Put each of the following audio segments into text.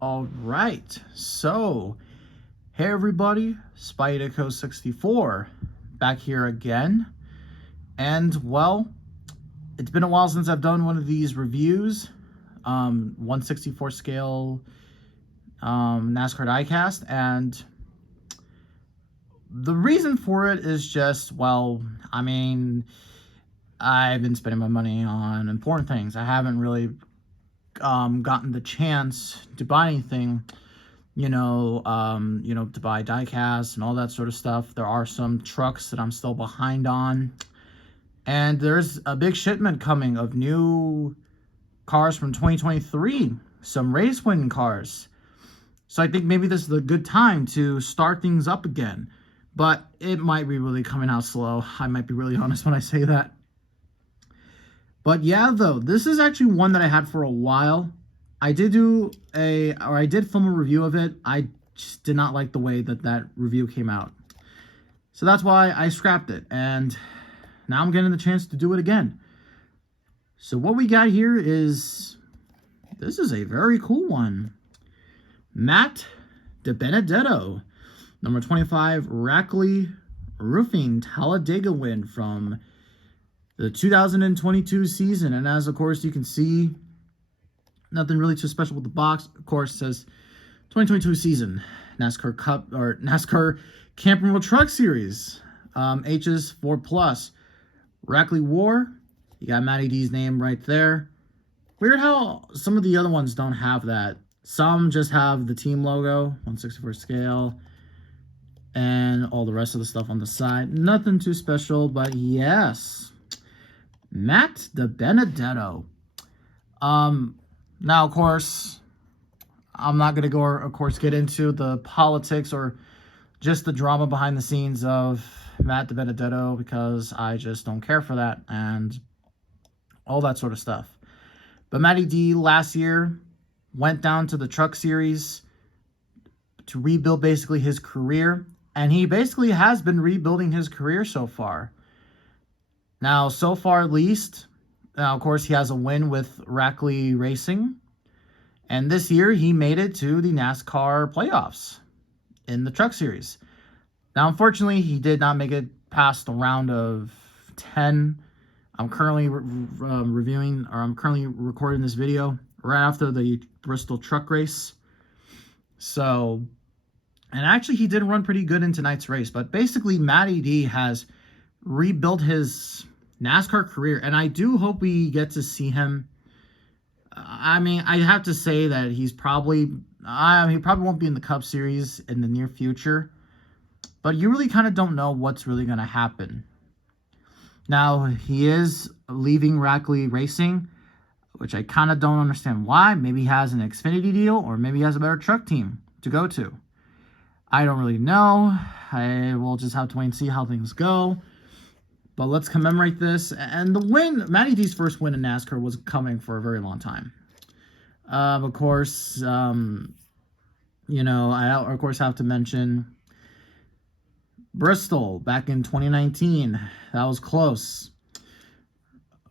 All right, so hey everybody, Spideyco64 back here again, and well, it's been a while since I've done one of these reviews, 1/64 scale NASCAR diecast, and the reason for it is just, well, I mean, I've been spending my money on important things. I haven't really gotten the chance to buy anything, to buy diecasts and all that sort of stuff. There are some trucks that I'm still behind on, and there's a big shipment coming of new cars from 2023, some race winning cars. So I think maybe this is a good time to start things up again, but it might be really coming out slow. I might be really honest when I say that. But yeah, though, this is actually one that I had for a while. I did film a review of it. I just did not like the way that review came out. So that's why I scrapped it. And now I'm getting the chance to do it again. So what we got here is, this is a very cool one. Matty DiBenedetto, number 25, Rackley Roofing Talladega win from the 2022 season. And as of course you can see, nothing really too special with the box. Of course, it says 2022 season NASCAR Cup or NASCAR Camping World Truck Series, H's 4+. Rackley War. You got Matty D's name right there. Weird how some of the other ones don't have that. Some just have the team logo, 1/64 scale, and all the rest of the stuff on the side. Nothing too special, but yes, Matty DiBenedetto. Now, of course, I'm not going to get into the politics or just the drama behind the scenes of Matty DiBenedetto, because I just don't care for that and all that sort of stuff. But Matty D last year went down to the Truck Series to rebuild basically his career, and he basically has been rebuilding his career so far. Now, so far at least, of course, he has a win with Rackley Racing. And this year, he made it to the NASCAR playoffs in the Truck Series. Now, unfortunately, he did not make it past the round of 10. I'm currently I'm currently recording this video right after the Bristol truck race. So, and actually, he did run pretty good in tonight's race. But basically, Matty D has rebuilt his NASCAR career, and I do hope we get to see him. I mean, I have to say that he probably won't be in the Cup Series in the near future, but you really kind of don't know what's really going to happen. Now, he is leaving Rackley Racing, which I kind of don't understand why. Maybe he has an Xfinity deal, or maybe he has a better truck team to go to. I don't really know. I will just have to wait and see how things go. But let's commemorate this. And the win, Matty D's first win in NASCAR was coming for a very long time. Of course, I of course have to mention Bristol back in 2019. That was close.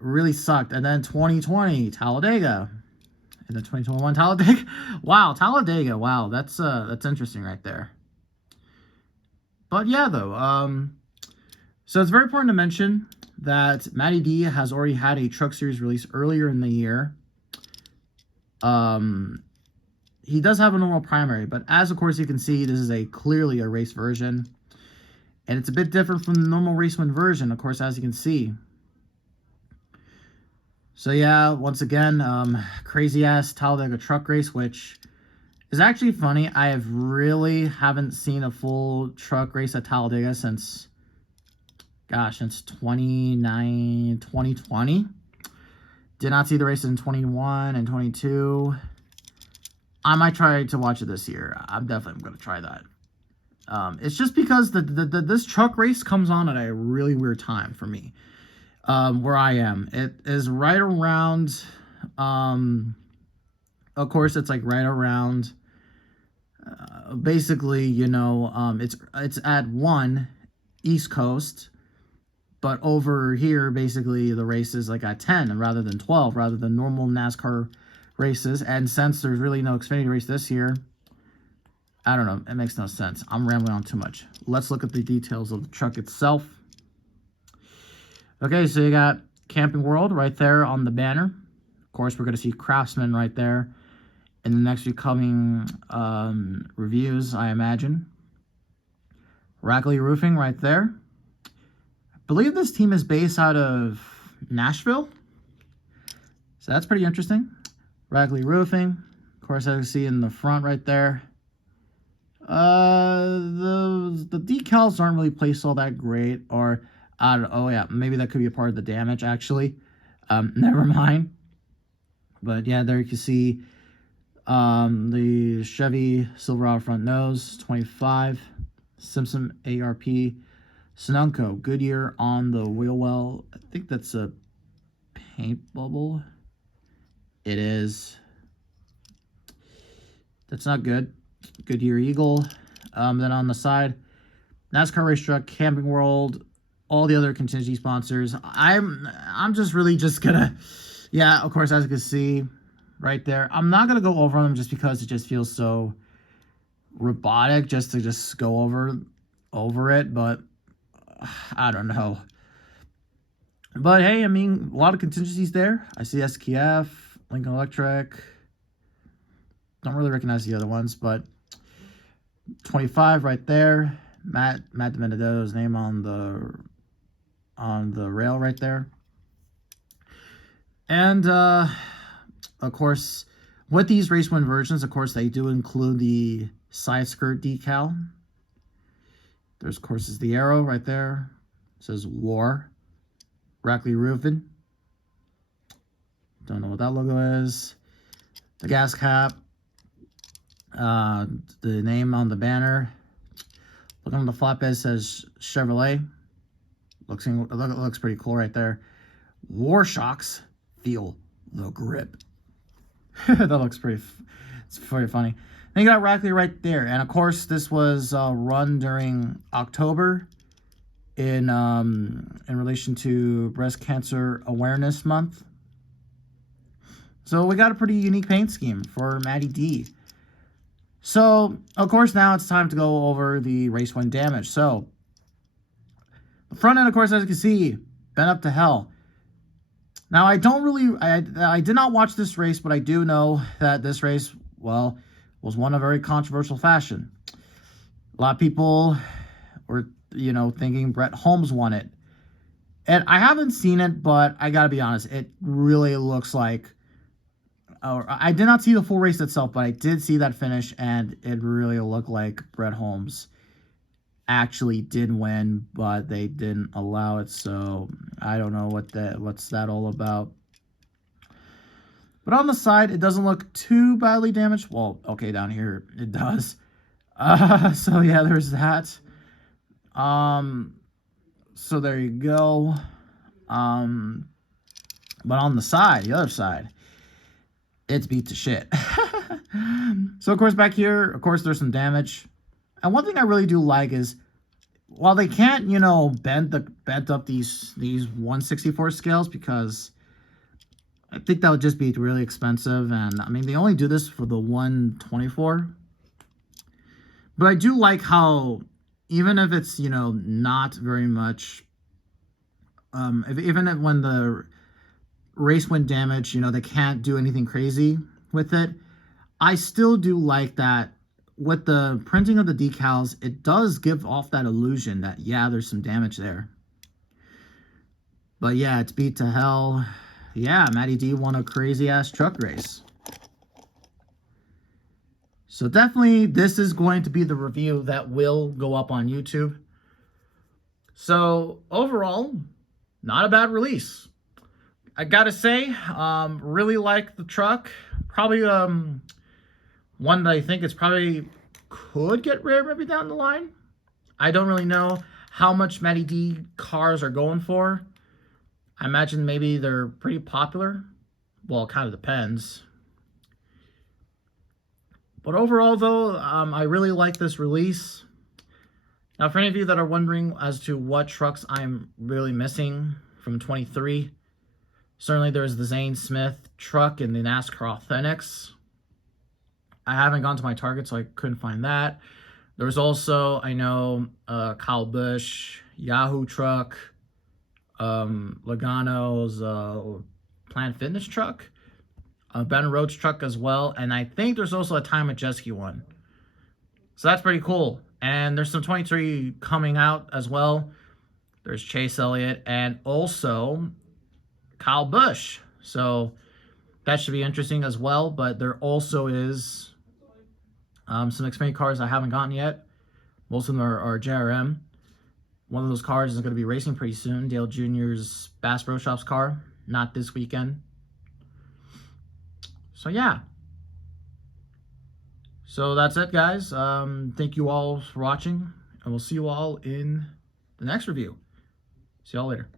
Really sucked. And then 2020, Talladega. And then 2021, Talladega. Wow, Talladega. Wow, that's interesting right there. But yeah, though, so it's very important to mention that Matty D has already had a Truck Series release earlier in the year. He does have a normal primary, but as of course you can see, this is clearly a race version. And it's a bit different from the normal race win version, of course, as you can see. So yeah, once again, crazy ass Talladega truck race, which is actually funny. I haven't seen a full truck race at Talladega since 2020. Did not see the races in 21 and 22. I might try to watch it this year. I'm definitely going to try that. It's just because this truck race comes on at a really weird time for me, where I am. It is right around, of course, it's like right around, basically, it's at 1 East Coast. But over here, basically, the race is like at 10 rather than 12, rather than normal NASCAR races. And since there's really no Xfinity race this year, I don't know. It makes no sense. I'm rambling on too much. Let's look at the details of the truck itself. Okay, so you got Camping World right there on the banner. Of course, we're going to see Craftsman right there in the next few coming reviews, I imagine. Rackley Roofing right there. I believe this team is based out of Nashville. So that's pretty interesting. Rackley Roofing. Of course, as you see in the front right there. The decals aren't really placed all that great. Or, I don't know. Oh, yeah. Maybe that could be a part of the damage, actually. Never mind. But, yeah, there you can see the Chevy Silverado front nose, 25. Simpson ARP. Sonunco Goodyear on the wheel well. I think that's a paint bubble. It is. That's not good. Goodyear Eagle. Then on the side, NASCAR Race Truck, Camping World, all the other contingency sponsors. I'm just really just gonna, yeah, of course, as you can see right there, I'm not gonna go over them just because it just feels so robotic just to just go over it, but I don't know. But hey, I mean, a lot of contingencies there. I see SKF, Lincoln Electric. Don't really recognize the other ones, but 25 right there. Matt DiBenedetto's name on the rail right there. And of course, with these race win versions, of course, they do include the side skirt decal. There's, of course, is the arrow right there. It says War. Rackley Roofing. Don't know what that logo is. The gas cap. The name on the banner. Looking on the flatbed says Chevrolet. Looks pretty cool right there. War shocks. Feel the grip. That looks it's very funny. Then you got Rackley right there. And of course, this was run during October in relation to Breast Cancer Awareness Month. So we got a pretty unique paint scheme for Matty D. So, of course, now it's time to go over the race win damage. So, the front end, of course, as you can see, bent up to hell. Now, I did not watch this race, but I do know that this race, well, was one of very controversial fashion. A lot of people were, thinking Brett Holmes won it. And I haven't seen it, but I gotta be honest, it really looks like... I did not see the full race itself, but I did see that finish, and it really looked like Brett Holmes actually did win, but they didn't allow it, so I don't know what's that all about. But on the side, it doesn't look too badly damaged. Well, okay, down here it does. So yeah, there's that. So there you go. But on the side, the other side, it's beat to shit. So, of course, back here, of course, there's some damage. And one thing I really do like is, while they can't, bend up these 164 scales, because I think that would just be really expensive. And, I mean, they only do this for the 124. But I do like how, even if it's, not very much, even when the race win damage, they can't do anything crazy with it, I still do like that with the printing of the decals, it does give off that illusion that, yeah, there's some damage there. But yeah, it's beat to hell. Yeah, Matty D won a crazy-ass truck race. So definitely, this is going to be the review that will go up on YouTube. So overall, not a bad release. I gotta say, really like the truck. Probably one that I think it's probably could get rare maybe down the line. I don't really know how much Matty D cars are going for. I imagine maybe they're pretty popular. Well, it kind of depends. But overall, though, I really like this release. Now, for any of you that are wondering as to what trucks I'm really missing from 23, Certainly there's the Zane Smith truck in the NASCAR Authentics. I haven't gone to my Target, so I couldn't find that. There was also, I know, Kyle Busch, Yahoo truck, Logano's Planet Fitness truck, Ben Rhodes truck as well, and I think there's also a Time Majeski one. So that's pretty cool. And there's some 23 coming out as well. There's Chase Elliott and also Kyle Busch. So that should be interesting as well. But there also is some Xfinity cars I haven't gotten yet. Most of them are JRM. One of those cars is going to be racing pretty soon. Dale Jr.'s Bass Pro Shops car. Not this weekend. So yeah. So that's it, guys. Thank you all for watching. And we'll see you all in the next review. See y'all later.